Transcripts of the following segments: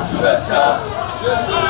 Russia.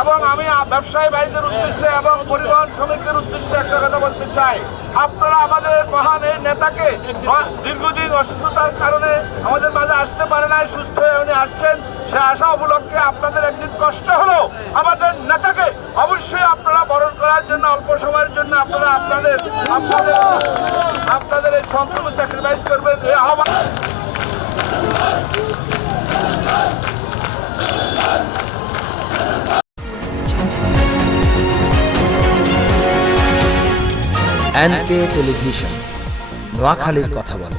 এবং আমি ব্যবসায়ী ভাইদের উদ্দেশ্যে এবং পরিবহন শ্রমিকদের উদ্দেশ্যে একটা কথা বলতে চাই। আপনারা আমাদের মহান এই নেতাকে দীর্ঘদিন অসুস্থতার কারণে আমাদের মাঝে আসতে পারে নাই, সুস্থ হয়ে উনি আসছেন। সে আশা উপলক্ষে আপনাদের একদিন কষ্ট হলো। আমাদের নেতাকে অবশ্যই আপনারা বরণ করার জন্য, অল্প সময়ের জন্য আপনারা আপনাদের আপনাদের আপনাদের এই সম্পূর্ণ স্যাক্রিফাইস করবেন। এই আহ্বান এনকে টেলিভিশন। নোয়াখালীর কথা বলে।